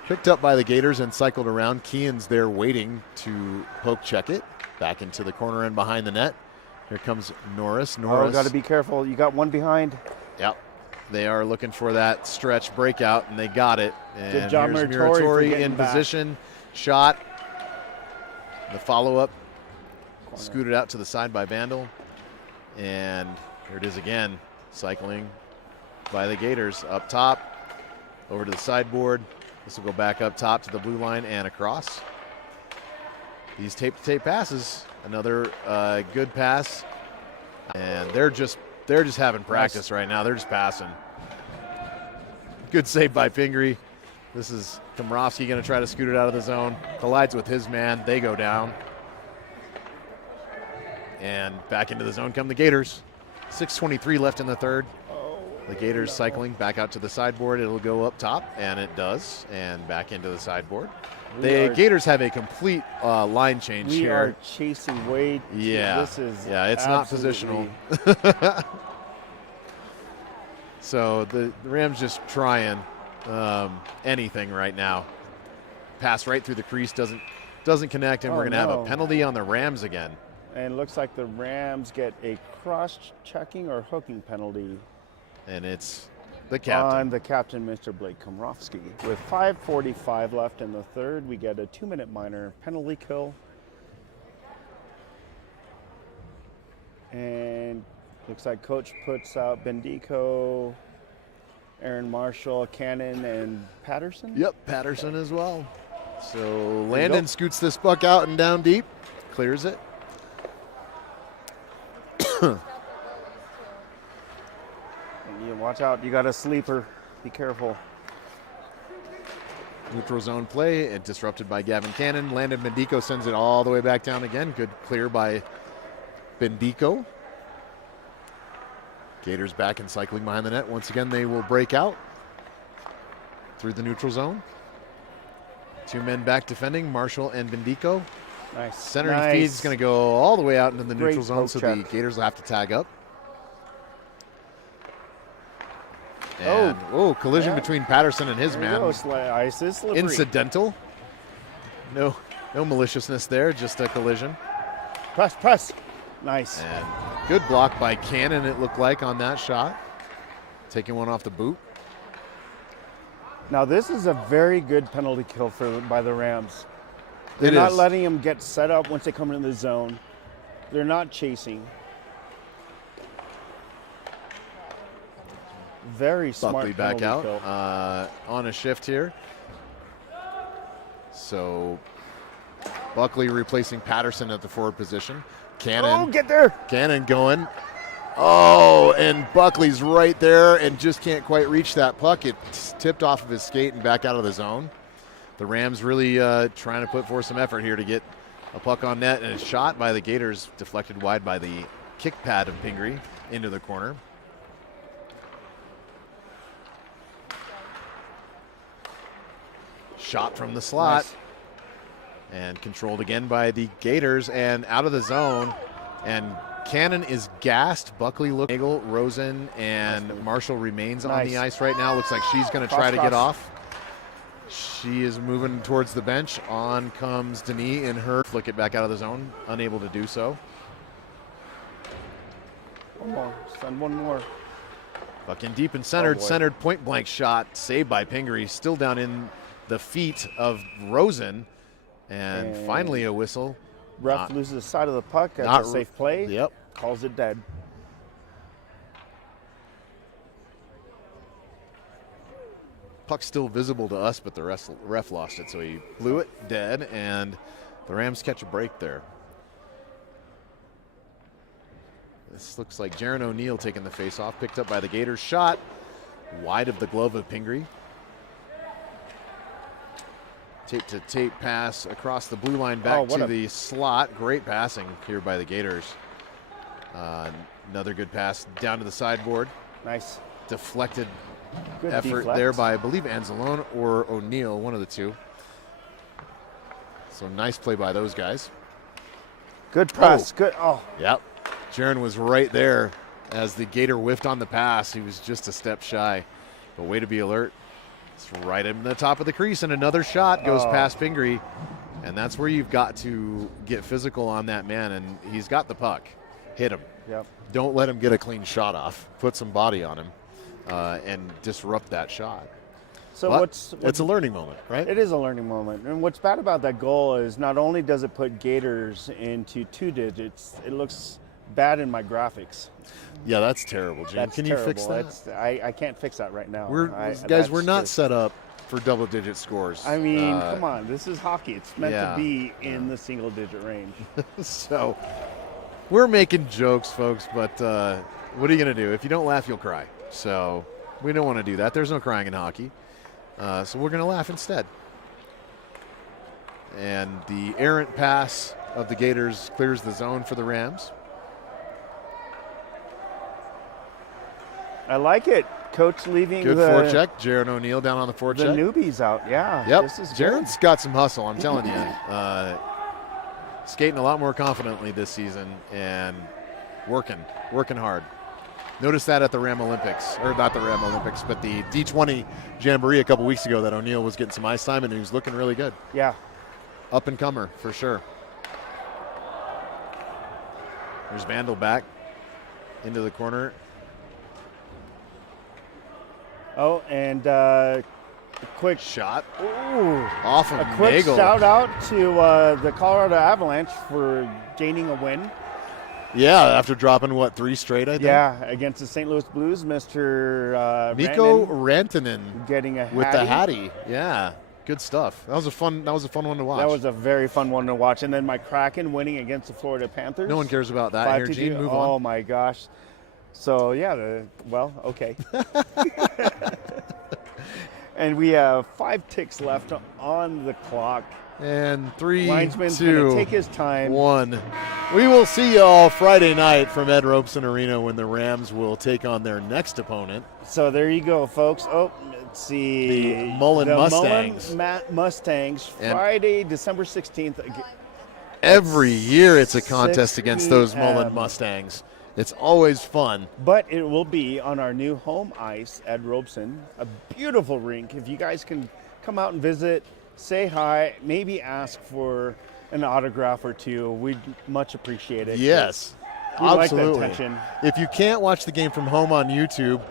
Picked up by the Gators and cycled around. Kian's there waiting to poke check it back into the corner and behind the net. Here comes Norris. Got to be careful. You got one behind. Yep. They are looking for that stretch breakout, and they got it. And good job, here's Muratori in position. Shot. The follow-up. Scooted out to the side by Vandal. And here it is again. Cycling by the Gators. Up top. Over to the sideboard. This will go back up top to the blue line and across. These tape-to-tape passes. Another good pass. And they're just having practice right now. They're just passing. Good save by Pingree. This is Komrovsky going to try to scoot it out of the zone. Collides with his man. They go down. And back into the zone come the Gators. 6:23 left in the third. The Gators cycling back out to the sideboard. It'll go up top, and it does. And back into the sideboard. The Gators have a complete line change here. We are chasing way. This is it's not positional. So the Rams just trying anything right now. Pass right through the crease doesn't connect, and we're going to have a penalty on the Rams again. And it looks like the Rams get a cross-checking or hooking penalty. And it's the captain. On the captain, Mr. Blake Komrovsky. With 5:45 left in the third, we get a 2-minute minor penalty kill. And looks like Coach puts out Bendico, Aaron Marshall, Cannon, and Patterson. Yep, Patterson as well. So Landon scoots this puck out and down deep, clears it. And you watch out, you got a sleeper. Be careful. Neutral zone play, and disrupted by Gavin Cannon. Landon Bendico sends it all the way back down again. Good clear by Bendico. Gators back and cycling behind the net. Once again, they will break out through the neutral zone. Two men back defending, Marshall and Bendico. Nice. Centering feed is going to go all the way out into the Great neutral zone, so check. the Gators will have to tag up. And, collision between Patterson and his man. Ice is slippery. Incidental. No maliciousness there, just a collision. Press. Nice. And good block by Cannon, it looked like, on that shot. Taking one off the boot. Now this is a very good penalty kill by the Rams. They're not letting them get set up once they come into the zone. They're not chasing. Very smart. Buckley back out kill. on a shift here. So Buckley replacing Patterson at the forward position. Cannon. Oh, get there. Cannon going. Oh, and Buckley's right there and just can't quite reach that puck. It's tipped off of his skate and back out of the zone. The Rams really trying to put forth some effort here to get a puck on net, and a shot by the Gators deflected wide by the kick pad of Pingree into the corner. Shot from the slot. Nice. And controlled again by the Gators and out of the zone. And Cannon is gassed. Buckley look. Nagel, Rosen, and Marshall remains on the ice right now. Looks like she's going to try to get off. She is moving towards the bench. On comes Denis in her. Flick it back out of the zone. Unable to do so. One more. Send one more. Fucking deep and centered. Centered point blank shot. Saved by Pingree. Still down in the feet of Rosen. And finally a whistle. Ref loses the side of the puck. That's a safe play. Yep. Calls it dead. Puck's still visible to us, but the ref lost it, so he blew it dead, and the Rams catch a break there. This looks like Jaron O'Neill taking the face-off, picked up by the Gators. Shot wide of the glove of Pingree. Tape-to-tape pass across the blue line back to the slot. Great passing here by the Gators. Another good pass down to the sideboard. Nice. Deflected effort there by, I believe, Anzalone or O'Neill, one of the two. So nice play by those guys. Good press. Good. Yep. Jaron was right there as the Gator whiffed on the pass. He was just a step shy. But way to be alert. It's right in the top of the crease, and another shot goes past Pingree. And that's where you've got to get physical on that man, and he's got the puck. Hit him. Yep. Don't let him get a clean shot off. Put some body on him and disrupt that shot. So it's a learning moment, right? It is a learning moment. And what's bad about that goal is not only does it put Gators into 2 digits, it looks bad in my graphics. Yeah, that's terrible, Jim. Can you fix that? I can't fix that right now. We're not set up for double-digit scores. I mean, come on. This is hockey. It's meant to be in the single-digit range. So we're making jokes, folks, but what are you going to do? If you don't laugh, you'll cry. So we don't want to do that. There's no crying in hockey. So we're going to laugh instead. And the errant pass of the Gators clears the zone for the Rams. I like it. Coach leaving good forecheck. Jaron O'Neill down on the forecheck. The newbies out, yeah. Yep. This is Jaron's got some hustle, I'm telling you. Skating a lot more confidently this season and working hard. Noticed that at the Ram Olympics, or not the Ram Olympics, but the D20 Jamboree a couple weeks ago that O'Neill was getting some ice time and he was looking really good. Yeah. Up and comer for sure. There's Vandal back into the corner. Oh, and a quick shot. Ooh. Off of a quick Nagel. shout out to the Colorado Avalanche for gaining a win. Yeah, after dropping, what, 3 straight, I think? Yeah, against the St. Louis Blues, Mr. Mikko Rantanen Rantanen getting a with the hattie. Hattie. Yeah, good stuff. That was a fun one to watch. That was a very fun one to watch. And then my Kraken winning against the Florida Panthers. No one cares about that here, 5-2. Gene. Move on. Oh, my gosh. So, yeah, okay. And we have 5 ticks left on the clock. And 3, Linesman's 2, going to take his time. 1. We will see y'all Friday night from Ed Robeson Arena when the Rams will take on their next opponent. So there you go, folks. Oh, let's see. The Mullen Mustangs. Mustangs, And Friday, December 16th. Every year it's a contest 6 against those p.m. Mullen Mustangs. It's always fun. But it will be on our new home ice at Robeson, a beautiful rink. If you guys can come out and visit, say hi, maybe ask for an autograph or two, we'd much appreciate it. Yes, We like absolutely. the attention. If you can't watch the game from home on YouTube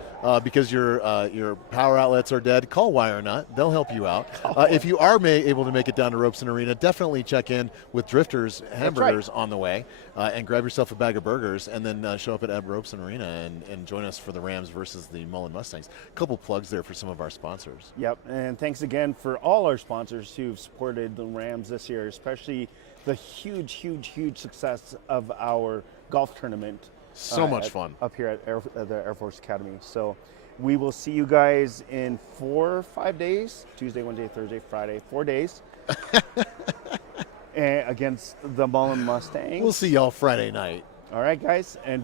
because your power outlets are dead, call Wire Nut. They'll help you out. If you are able to make it down to Robeson Arena, definitely check in with Drifters Hamburgers on the way and grab yourself a bag of burgers and then show up at Ed Robeson Arena and join us for the Rams versus the Mullen Mustangs. A couple plugs there for some of our sponsors. Yep, and thanks again for all our sponsors who've supported the Rams this year, especially the huge success of our golf tournament. So much fun. Up here at the Air Force Academy. So we will see you guys in 4 or 5 days, Tuesday, Wednesday, Thursday, Friday, 4 days, against the Mullen Mustangs. We'll see y'all Friday night. All right, guys, and